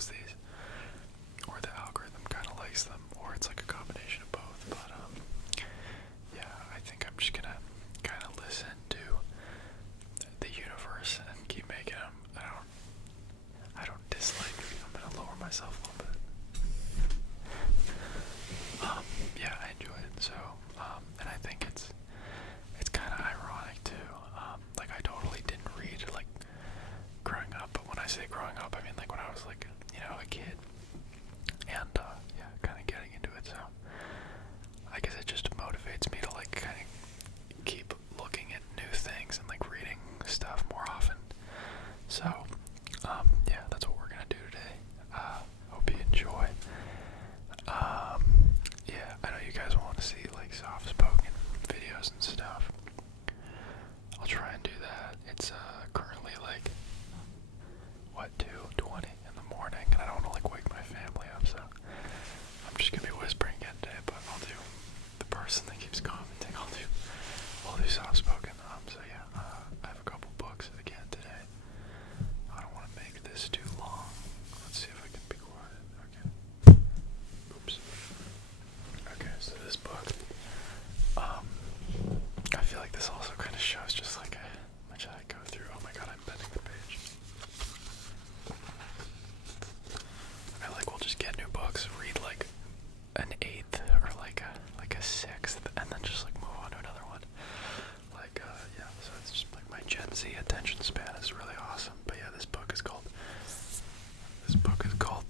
knows these, or the algorithm kind of likes them, or it's like a combination of both. But yeah, I think I'm just gonna kind of listen to the universe and keep making them. I don't dislike. I'm gonna lower myself a little bit. Yeah, I enjoy it. So, and I think it's kind of ironic too. Like I totally didn't read like growing up, but when I say growing up, I mean like when I was like, a kid, and yeah, kind of getting into it. So I guess it just motivates me to like kind of keep looking at new things and like reading stuff more often. So yeah, that's what we're gonna do today. Hope you enjoy. Yeah, I know you guys want to see like soft-spoken videos and stuff. I'll try and do that. It's currently like 2:20 in the morning, and I don't want to like wake my family up, so I'm just gonna be whispering again today. But I'll do the person that keeps commenting. I'll do soft-spoken. So yeah, I have a couple books again today. I don't want to make this too long. Let's see if I can be quiet. Okay. Oops. Okay, so this book, I feel like this also kind of shows just like how much I go through. Oh my god, I'm bending the page. I like, we'll just get new books, read like an eighth or like a sixth, and then just like move on to another one. Like, yeah, so it's just like my Gen Z attention span is really awesome. But yeah, this book is called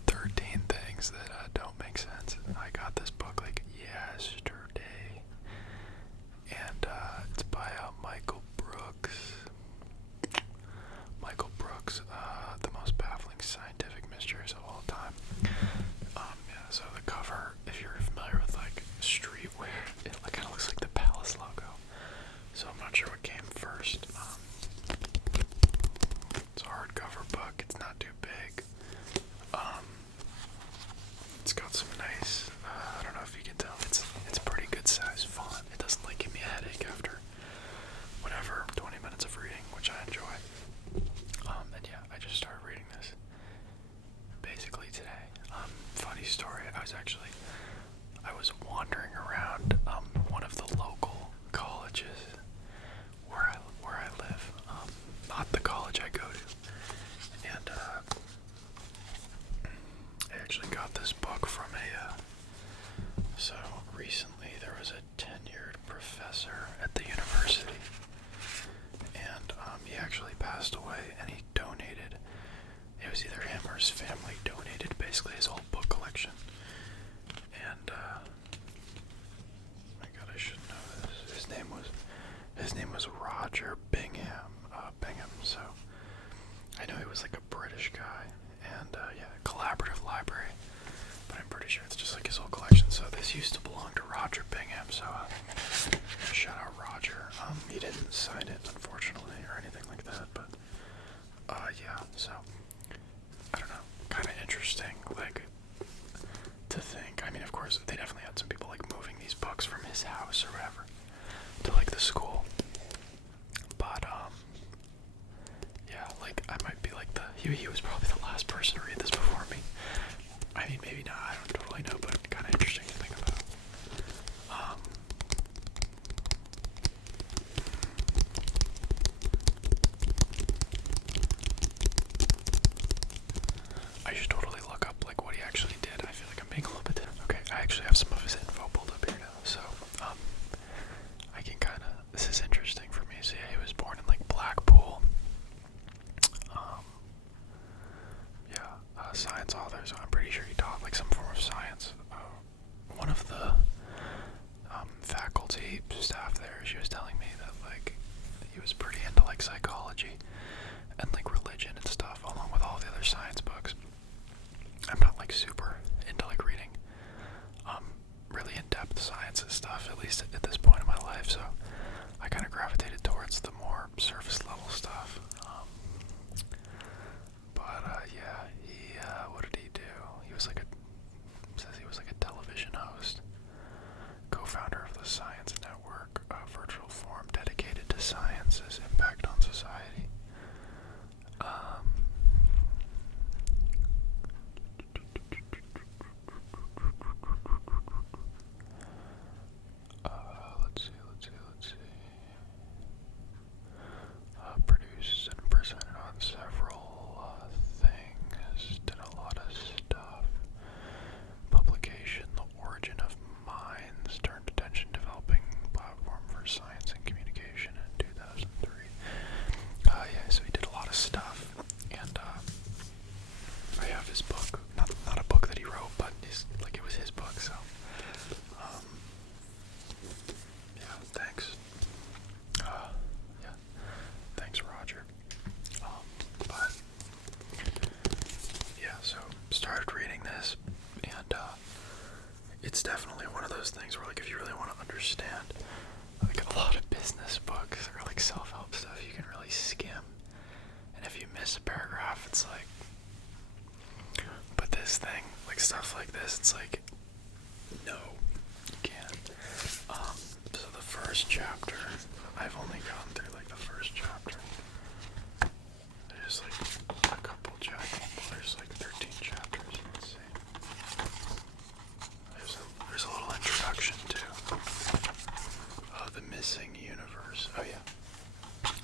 13 Things That Don't Make Sense. I got this book like yesterday, and it's by Michael Brooks. The most baffling scientific mysteries of all time. Yeah, so the cover, if you're familiar with like streetwear, it like kind of looks like the Palace logo. So I'm not sure what came first. It's a hardcover book. It's not too big. It's got some nice, I don't know if you can tell, it's pretty good size font. It doesn't like give me a headache after whatever 20 minutes of reading, which I enjoy. And yeah, I just started reading this basically today. Funny story, I was wandering around one of the local colleges where I live, not the college I go to, and I actually got this book from so recently there was a tenured professor at the university, and he actually passed away, and he donated, it was either him or his family donated basically his whole book collection. And my god, I should know this. His name was Roger Bingham. So I know he was like a British guy, and yeah, collaborative library, but I'm pretty sure it's just like his whole collection. So this used to belong to Roger Bingham, so shout out Roger. He didn't sign it, unfortunately, or anything like that, but yeah, so I don't know, kind of interesting, like, to think. I mean, of course, they definitely had some people like moving these books from his house or whatever to like the school, but yeah, like I might be like he was probably the last person to read this before me. I mean, maybe not, I don't totally know, but kind of interesting to think about. I should totally look up like what he actually did. I feel like I'm being a little bit different. Okay, I actually have some of his info pulled up here now, so I can kind of, this is interesting for me. So yeah, he was born in like Blackpool. Yeah, science author, so I'm pretty sure he taught like some form of science it's like, no, you can't. So the first chapter, I've only gone through like the first chapter. There's like a couple chapters. There's like 13 chapters. Let's see. There's a little introduction to the missing universe. Oh yeah.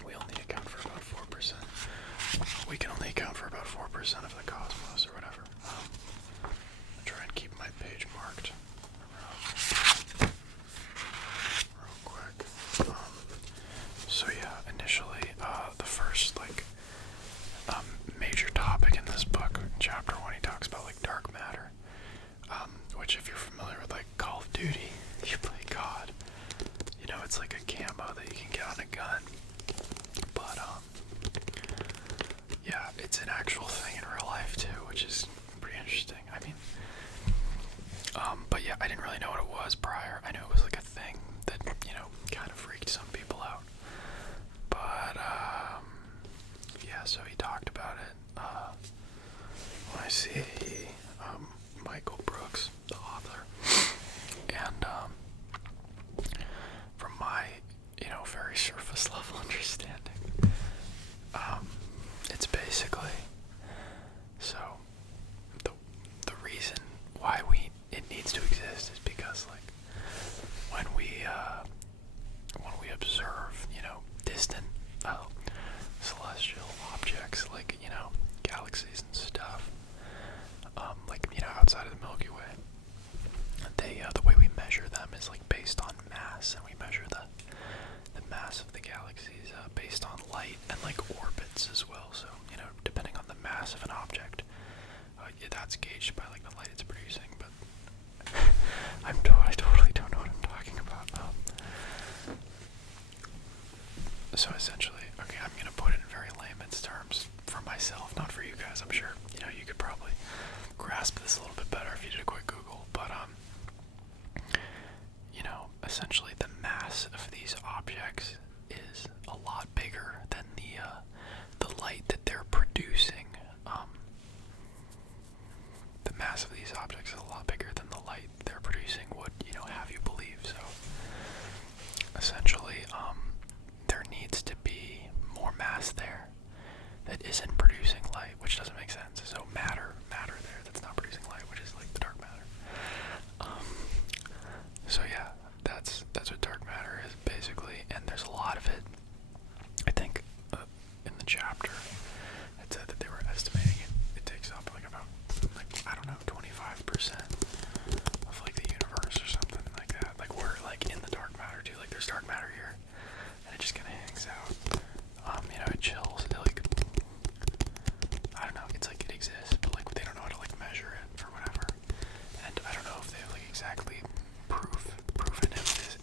We only account for about 4%. We can only account for about 4% of the cosmos or whatever. I'll try and keep my page marked real quick. So yeah, initially, the first major topic in this book, chapter 1, he talks about like dark matter, which if you're familiar with like Call of Duty, you play COD, you know, it's like a camo that you can get on a gun, but yeah, it's an actual thing in real life too, which is pretty interesting. I mean, but yeah, I didn't really know what it was prior. I knew it was like a thing that, you know, kind of freaked some people out. But, yeah, so he talked about it. When I see Michael Brooks, the author, and from my, you know, very surface level understanding, it's basically, so the reason why it needs to exist is because like when we observe, you know, distant celestial objects like, you know, galaxies and stuff, like, you know, outside of the Milky Way, the way we measure them is like based on mass, and we measure the mass of the galaxies based on light and like orbits as well. So, you know, depending on the mass of an object, yeah, that's gauged by like the light it's producing. But I totally don't know what I'm talking about. So essentially, okay, I'm gonna put it in very layman's terms for myself, not for you guys. I'm sure, you know, you could probably grasp this a little bit better if you did a quick Google. But you know, essentially the mass of these objects is a lot bigger than the light that they're producing. The mass of these objects is a lot bigger than the light they're producing would, you know, have you believe. So essentially, there needs to be more mass there that isn't producing light, which doesn't make sense. So matter there that's not producing light, which is like the dark matter. So yeah, that's what dark matter is basically, and there's a lot of it. I think in the chapter it said that they were estimating it takes up like about, like, I don't know, 25% of like the universe or something like that. Like we're like in the dark matter too. Like there's dark matter here, and it just kind of hangs out. You know, it chills. It like, I don't know. It's like it exists, but like they don't know how to like measure it or whatever. And I don't know if they've like exactly proven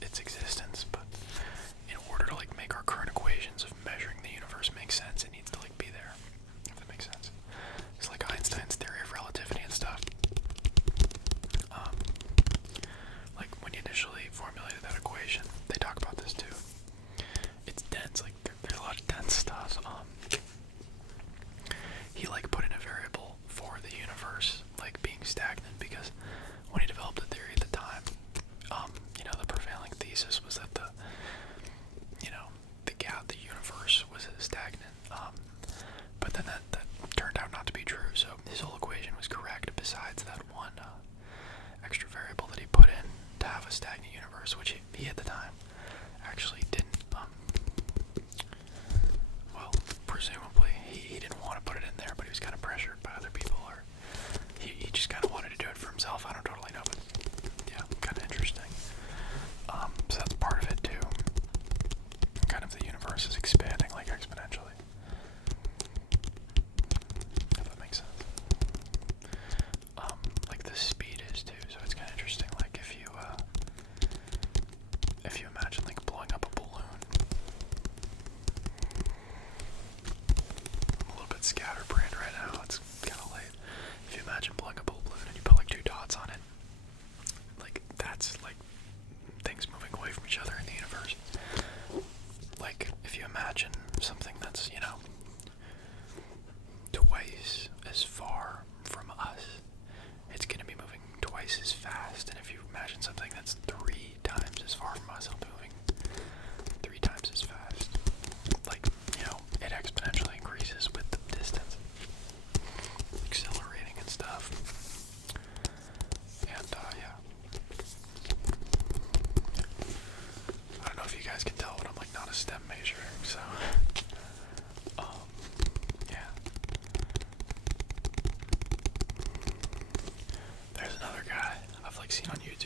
its existence, but in order to like make our current equations of measuring the universe make sense, it needs to like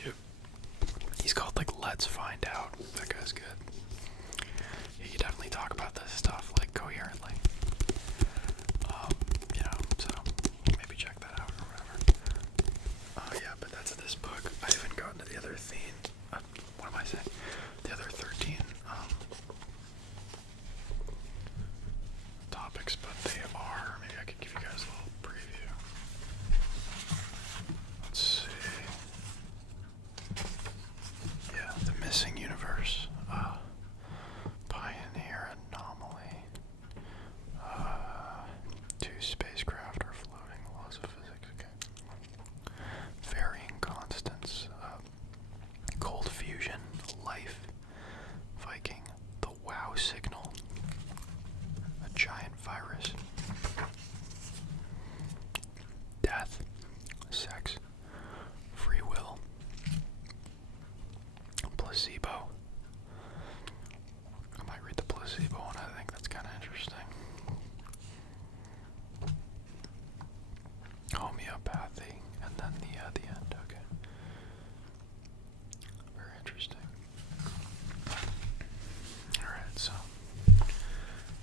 dude. He's called like Let's Find Out. That guy's good. He can definitely talk about this stuff like coherently. So maybe check that out or whatever. Oh yeah, but that's this book. I haven't gotten to the other themes. What am I saying? The other 13 topics, but they are. Maybe I could give you guys a little preview. Let's see. Yeah, the missing universe. Pioneer anomaly. Two spacecraft are floating. Laws of physics. Okay. Varying constants. Cold fusion. Life. Viking. The wow signal. A giant virus. Death. Sex. Free will. Placebo. I might read the placebo one. I think that's kind of interesting. Homeopathy, and then the end. Okay. Very interesting. All right, so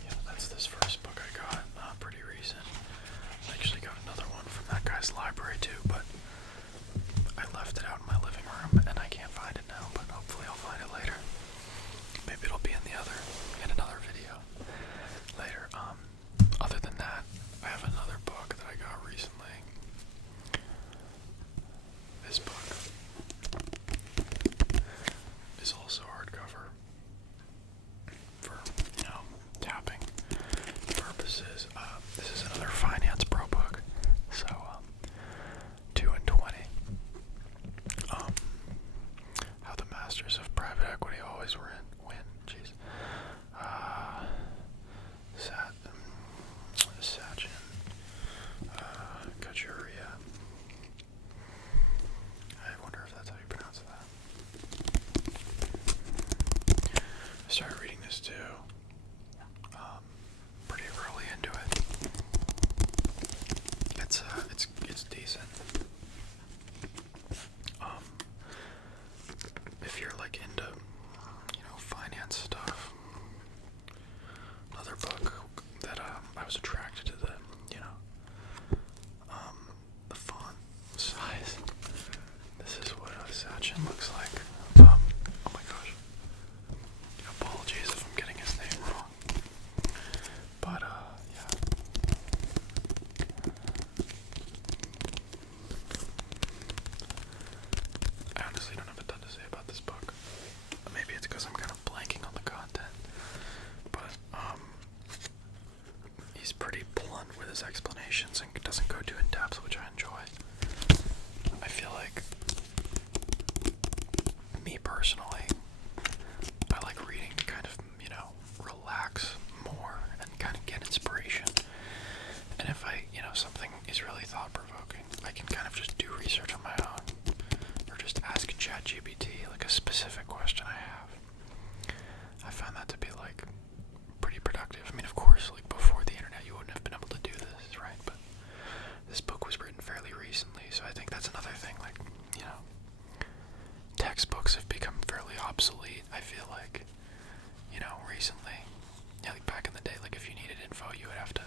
yeah, that's this first book I got. Pretty recent. I actually got another one from that guy's library too, but I left it out in my living room and I can't find it now. But hopefully I'll find it later. Maybe it'll be in another video later. Other than that, I have another book that I got recently. This book is also hardcover for, tapping purposes. This is another Finance Pro book. So, 2 and 20. How the masters of private equity always win. Jeez. Sachin. Kachuria. I wonder if that's how you pronounce that. I started reading this too. Pretty early into it. It's decent. If you're like into, finance stuff. Another book that I was attracted to the font size. This is what Sachin looks like. Oh my gosh. Apologies if I'm getting his name wrong. But yeah. I honestly don't have a ton to say about this book. Maybe it's because I'm kind of blanking on the content. But he's pretty blunt with his explanations and doesn't go too in depth, which I enjoy. I feel like, me personally, I like reading to kind of, relax more and kind of get inspiration. And if something is really thought-provoking, I can kind of just do research on my own. Or just ask ChatGPT, like a specific question I have. I found that to be, pretty productive. I mean, of course, before the internet, you wouldn't have been able to do this, right? But this book was written fairly recently, so I think that's another thing, textbooks have become fairly obsolete, I feel like, recently. Yeah, back in the day, if you needed info, you would have to,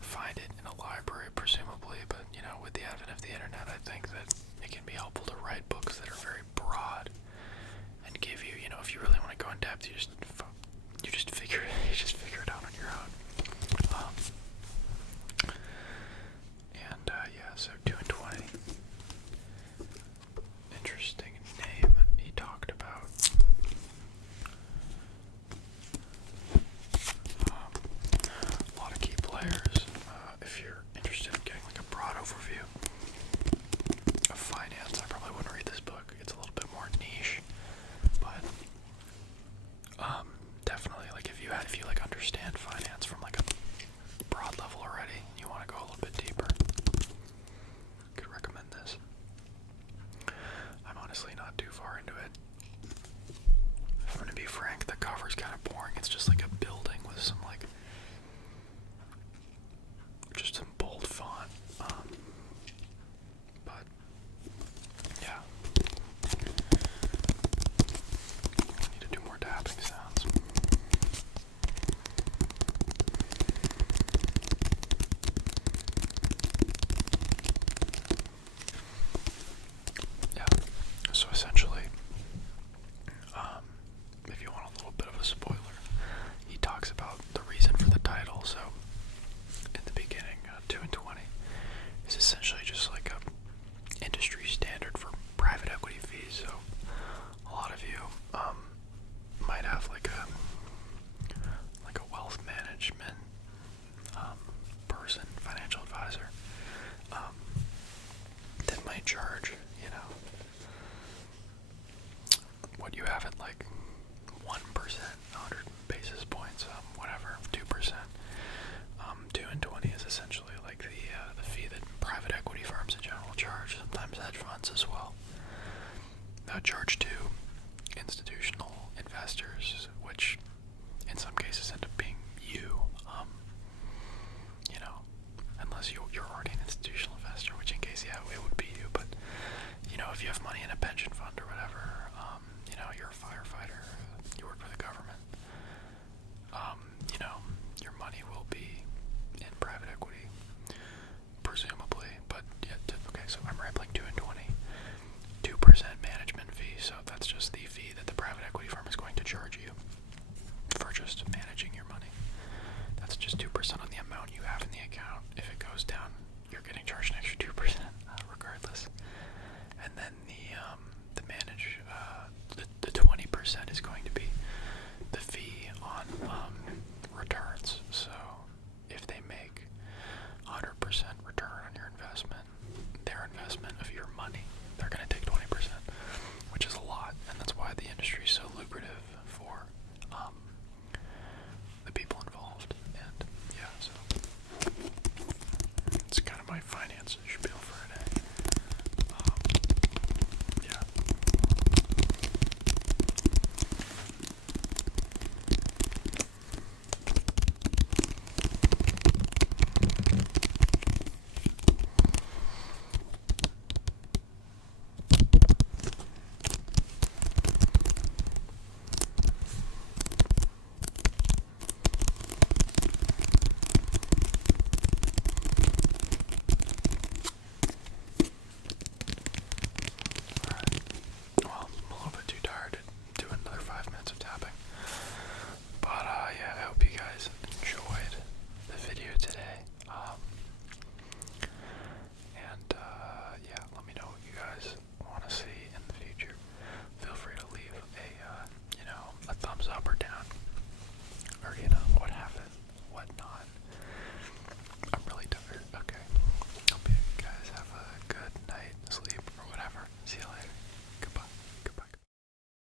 find it in a library, presumably, but, with the advent of the internet, I think that it can be helpful to write books that are very broad and give you, if you really want to go in depth, you just figure it out on your own. Yeah, so 2 and 20. Interesting name he talked about. A lot of key players. If you're interested in getting a broad overview, 100% on